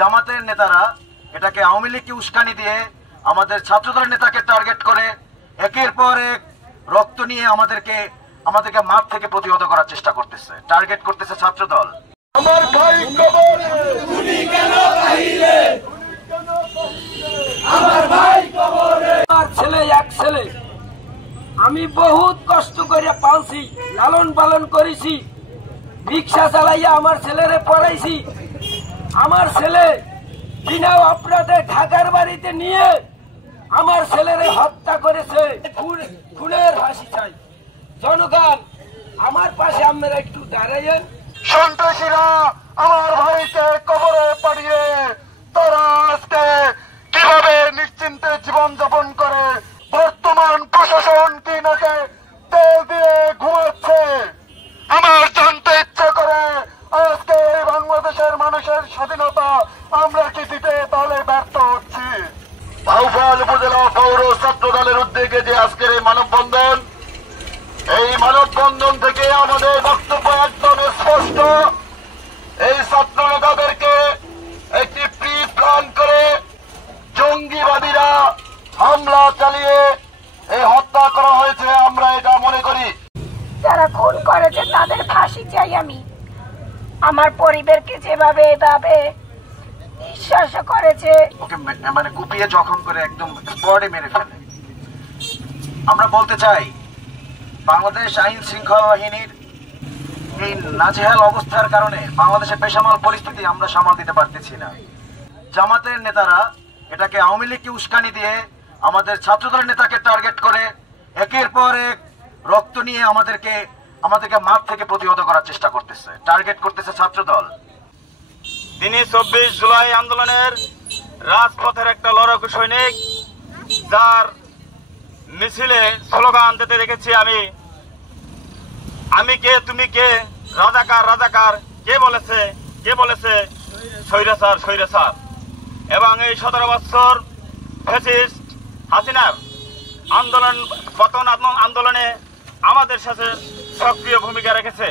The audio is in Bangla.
জামাতের নেতারা এটাকে আওয়ামী লীগকে উস্কানি দিয়ে আমাদের ছাত্রদলের নেতাকে টার্গেট করে একের পর এক রক্ত নিয়ে আমাদেরকে মাঠ থেকে প্রতিহত করার চেষ্টা করতেছে, টার্গেট করতেছে ছাত্রদল। আমার ভাই কবরে, তুমি কেন বাহিরে? আমার ভাই কবরে। আমার ছেলে এক ছেলে, আমি বহুত কষ্ট করে পালছি, লালন পালন করেছি, রিক্সা চালাইয়া আমার ছেলেরে পড়াইছি। আমার ছেলে বিনা অপরাধে ঢাকার বাড়িতে নিয়ে আমার ছেলেরে হত্যা করেছে। খুনের ফাঁসি চাই। জনগণ আমার পাশে আপনারা একটু দাঁড়াইয়েন। সন্ত্রাসীরা আমার ভাইকে কবরে পাঠিয়ে তারা আজকে কিভাবে নিশ্চিন্তে জীবন যাপন করে, বর্তমান প্রশাসন কি নাকে তেল দিয়ে ঘুমাচ্ছে। আমার জানতে ইচ্ছা করে আজকে এই বাংলাদেশের মানুষের স্বাধীনতা আমরা কি দিতে তাহলে ব্যর্থ হচ্ছি। বাউফল উপজেলা পৌর ছাত্র দলের উদ্যোগে যে আজকের এই মানববন্ধন, এই মানববন্ধন থেকে আমাদের বক্তব্য একদম স্পষ্ট। এই ছাত্র নেতাদেরকে একটি প্রি প্ল্যান করে জঙ্গিবাদীরা হামলা চালিয়ে এই হত্যা করা হয়েছে, আমরা এটা মনে করি। যারা খুন করেছে তাদের ফাঁসি চাই আমি। আমার পরিবারকে যেভাবে এভাবে বিশ্বাস করেছে, ওকে মানে কুপিয়ে জখম করে একদম স্পটে মেরে ফেলে। আমরা বলতে চাই বাংলাদেশ আইন শৃঙ্খলা বাহিনীর এই নাজেহাল অবস্থার কারণে বাংলাদেশের বেসামাল পরিস্থিতি আমরা সামাল দিতে পারতেছি না। জামাতের নেতারা এটাকে আওয়ামী লীগকে উস্কানি দিয়ে আমাদের ছাত্রদলের নেতাকে টার্গেট করে একের পর এক রক্ত নিয়ে আমাদেরকে মাঠ থেকে প্রতিহত করার চেষ্টা করতেছে, টার্গেট করতেছে ছাত্রদল। তিনি 24 জুলাই আন্দোলনের রাজপথের একটা লড়াকু সৈনিক, যার মিছিলে স্লোগান দিতে দেখেছি আমি কে তুমি কে, রাজাকার রাজাকার, কে বলেছে স্বৈরাচার স্বৈরাচার। এবং এই 17 বছর ফ্যাসিস্ট হাসিনার পতন আন্দোলনে আমাদের সাথে সক্রিয় ভূমিকা রেখেছে।